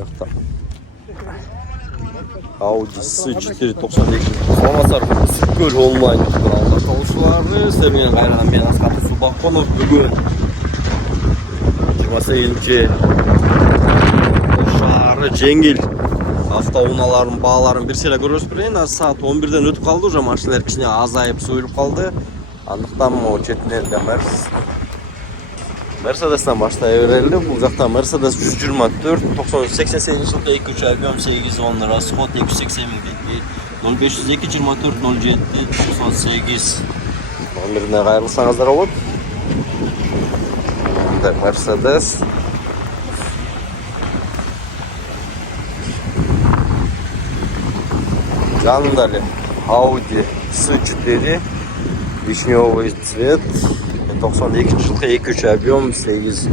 Yo'qda. Audi S4 92 Samasar Sütkөл onlayn kanalda çalışуулары Sergen Кайран мен Асқат Субақонов бүгін 28 шары жеңіл автоуналарын бағаларын бір селе көрсетіп берейін. Саат 11-ден өтіп қалды, уже машиналар кішкене азайып сойылып қалды. Андықтан четінен Mercedes'ten başlayıvereldi. Bu жақта Mercedes 124 88 жылғы 2.3 объем 810 расход 280 000 0502 24 07 98 номеріне қайырлысаңыздар болады. Енді Mercedes жанында Audi S4 вишневый цвет 92 жылғы 2.3 объем 8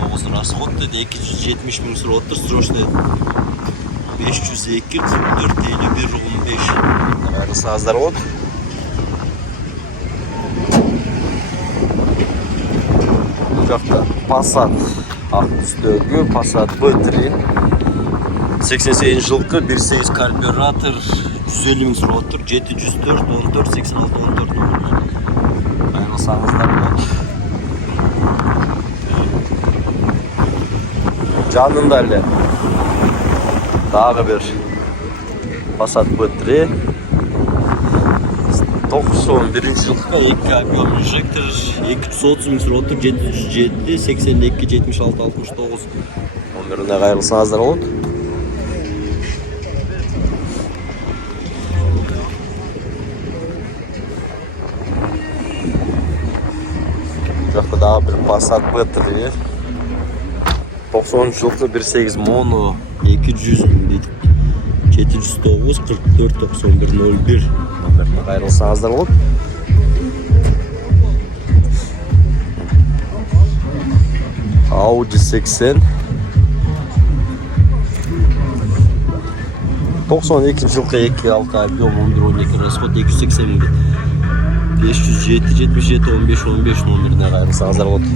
9 расход деді 270 000 сұрап отыр. Срочный 502 44 51 15 қайырлысыңыздар болады. Бұл жақта Passat ақ түстегі Passat B3 88 жылғы 1.8 карбюратор 150 000 сұрап отыр. 704 14 86 14 Қайырлысыңыздар болады. Жанында тағы бір Passat B3 91 жылғы 2 объем инжектор 230 000 сұрап отыр. 707 82 76 69 номеріне қайырлысыңыздар болады. Жақта дағы бір Passat B3 90 жылғы 1.8 mono 200 дейді. 709 44 91 01 номеріне қайырлысыңыздар болады. Audi 80 92 жылғы 2.6 объем 11-12 расход 280 000 507 77 15 15 номеріне қайырлысыңыздар болады.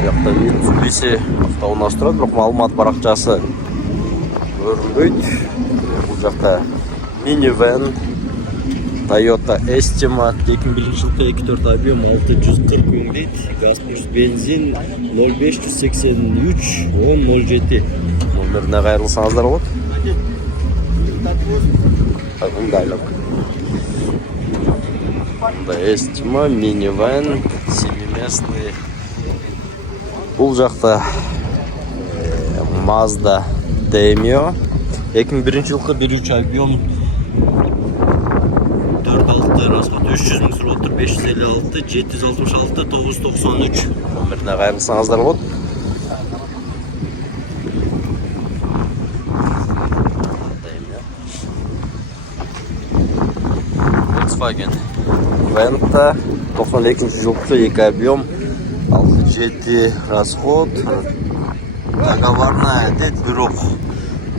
Жақта Mitsubishi автоунас тұрады, бірақ мәлімат парақшасы көрінбейді. Бұл жақта Minivan Toyota Estima 2001 жылғы 2.4 объем 640 000 дейді. Газ плюс бензин 0583 1007 номеріне қайырлысыңыздар болады. Бұнда айлап. Бұнда Estima, Minivan, 7-местный. Бұл жақта Mazda Demio 2001 жылғы 1.3 объем 4.6 расход 300 000 сұрап отыр. 556 766 993 номеріне қайырлысыңыздар болады. Volkswagen Venta 92 жылғы 2 объем 6-7 расход договорная дейді, бюрок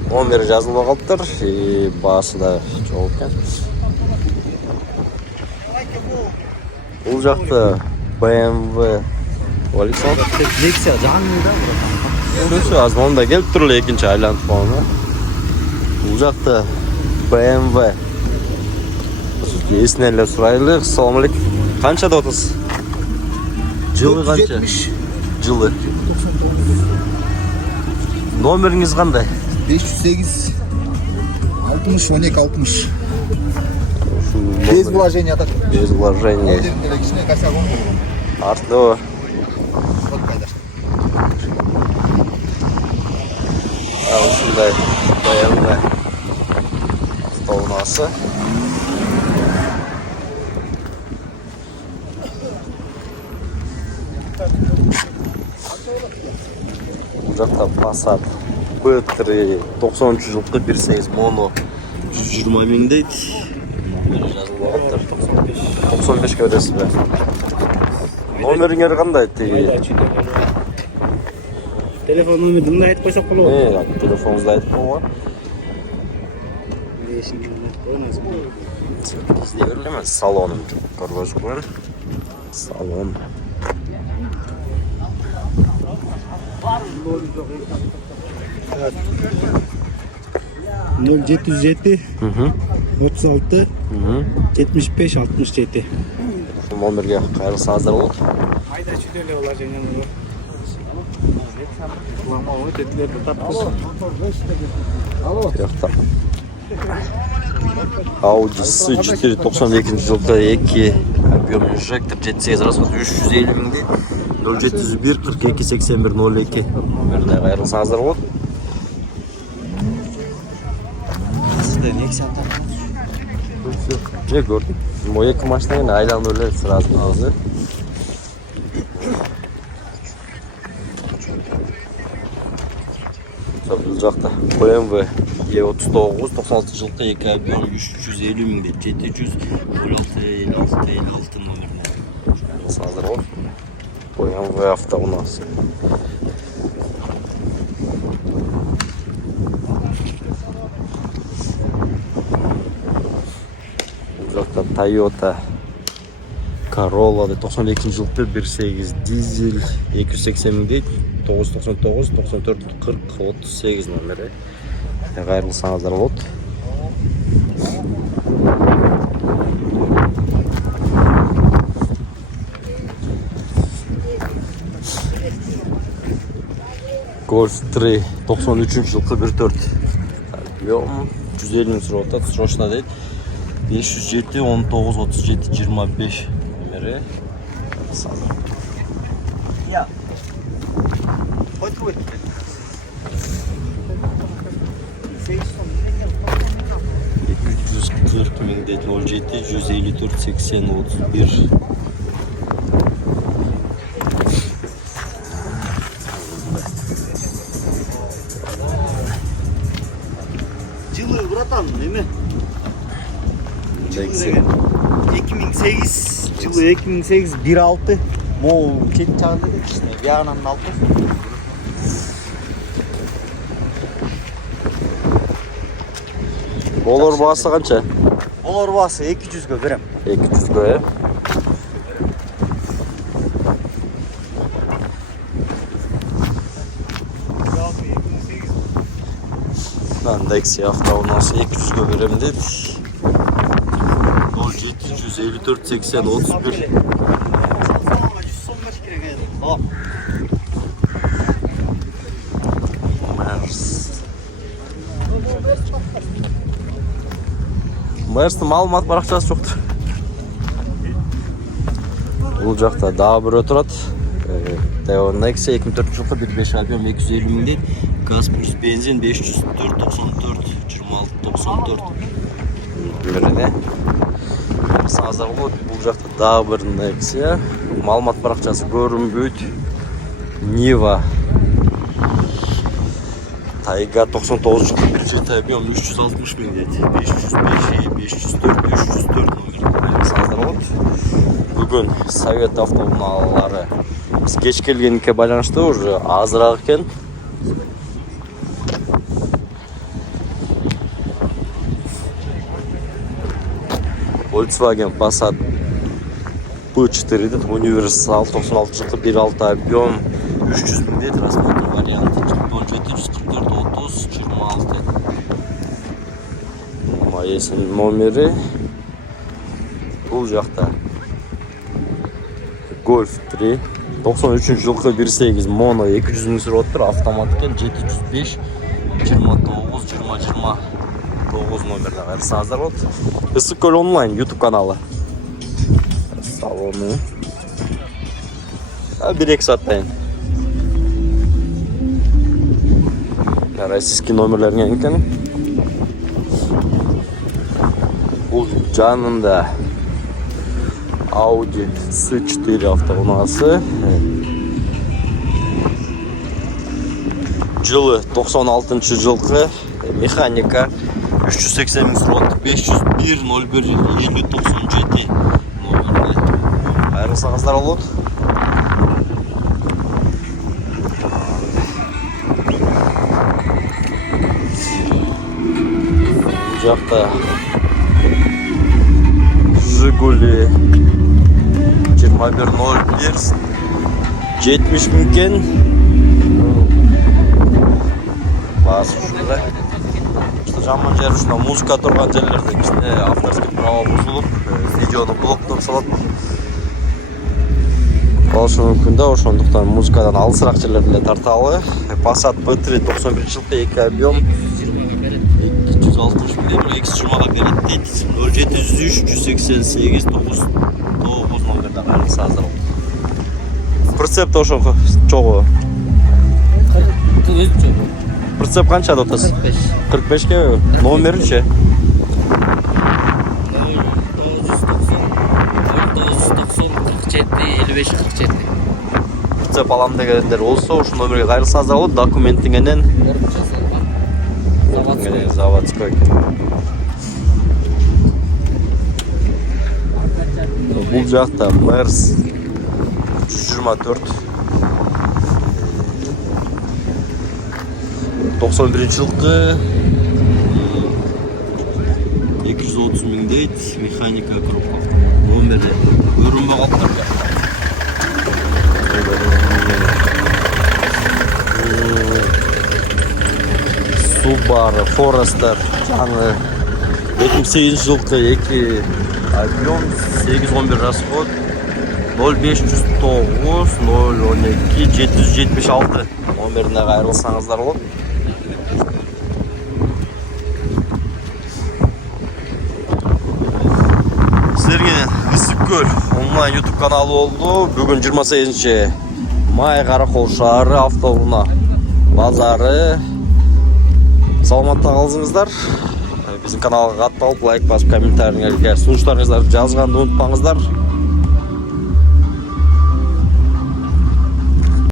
номері жазылып қалыптыр, басы да жоқ екен. Бұл жақта BMW Александр Lexia жанында сөзі азманда келіп тұрлы екінші айланып қоғаны. Бұл жақта BMW есінелі сұрайлық. Салам алейкум. Қаншада отыз? Жылы қанша? Жылы. Номеріңіз қандай? 508 60 12 60. Без вложения так. Без вложения. Артно. Осындай BMW автоунасы. Бұл жақта Passat B3 93 жылғы 1.8 mono 120 000 дейді. Жазылып алыптыр. 95 кәудесі бе. Номеріңер қандай? Телефон номерді айтып қойсақ болады. Телефоныңызды айтып қойған. izley berilimen salonun көргөзгөн salon. Nol 707 36 75 67. Номерге кайрылсаңыздар болот. Айда чүдөлө олар және мына. Лама ой тетлерди тапкыз. Жақта Audi S4 92 жылғы 2 объем инжектор 78 расход 350 мыңды 0701 42 81 02 номеріне қайрылсаңыздар болады. Не көрдім. Мой екі машинамен айланып өледі сразу өзі. Бұл жақта BMW E39 96 жылғы 2 объем 350 мыңды 706 номеріне қайрылсаңыздар болады. BMW авто у нас. Жақта Toyota Corolla 92 жылғы 1.8 дизель 280 мың дейді 999 94 40 38 номері қайрылсаңыздар болады. Golf 3 93 жылғы 1.4 150 мың сұрап атады, срочно дейді 507 19 37 25 номері қайрылсаңыздар. Ya. Koy. 240 мың дейді 07 154 80 31 Жылы братан, неме? 80 2008 жылы 2008 1.6 мол чет жағында кішкене бияғынан алты. Олар басы қанша? Олар басы 200-ге берем. 200-ге, е? Дексия автоунасы 200-ге берем дейді. 07 154 80 31 Мерстің малымат барақшасы жоқтыр. Бұл жақта дағы бір отырады. Nexia 2004 жылғы 1.5 объем 250 мың дейді. Газ плюс бензин 504 94 26 94 біріне. Саңыздар болады. Бұл жақта дағы бір Nexia. Малымат барақшасы көрінбейді. Niva Tayga 99 жылғы 1.7 объем 360 мың дейді. 505 504 304 номерді саңыздар болады. Бүгін Совет автоуналары біз кеш келгенге байланышты уже азырақ екен. Volkswagen Passat B4 дейді. Универсал 96 жылғы 1.6 объем 300 мың дейді. Рассмотр варианты 17 144 30 26 Маесінің номері. Бұл жақта Golf 3 93 жылғы 1.8 моно 200 мың сұрап отыр. Автомат екен 705 29 20 29 номерді қайрылсаңыздар болады. Issыкөл онлайн YouTube каналы. Салоны. 1-2 сааттайын. Российский номерлерінен екен. Бұл жанында Audi S4 автоунасы. Жылы 96 жылғы механика 380 мың сұрап 501 01 50 97 номерді қайрылсаңыздар болады. Жақта Жигули 2101 70 000 кен. Басы ушундай. Жаман жер ушуна музыка турган жерлерде кичине авторский право бузулуп, видеону блоктоп салат. Болушу мүмкүн да, ошондуктан музыкадан алысыраак жерлерде тарталы. Passat B3 91-жылкы 2 объем 260 мм X20-га берет дейт. 0703 188 990 номерде кайрылса азыр. Прицеп да ошо чогуу. Прицеп канчада отасыз? 45ке номеринчи? 47. Прицеп алам дегендер болсо ушул номерге кайрылсаңыз да болот. Документиңенен заводской. Бул жакта Мерс 124 91-жылкы 230 000 дейт, механика коробка. Номери көрүнбөй калыптыр. Subaru Forester жаңы 2008-жылкы 2 объем 811 расход 0509 012 776 номерине кайрылсаңыздар болот. Сіздерге Ысыккөл онлайн YouTube каналы болду. Бүгүн 28 май Каракол шаары автоунаа базары. Саламатта калыңыздар. Биздин каналга катталып, лайк басып, комментарийиңерге сунуштарыңыздарды жазганды унутпаңыздар.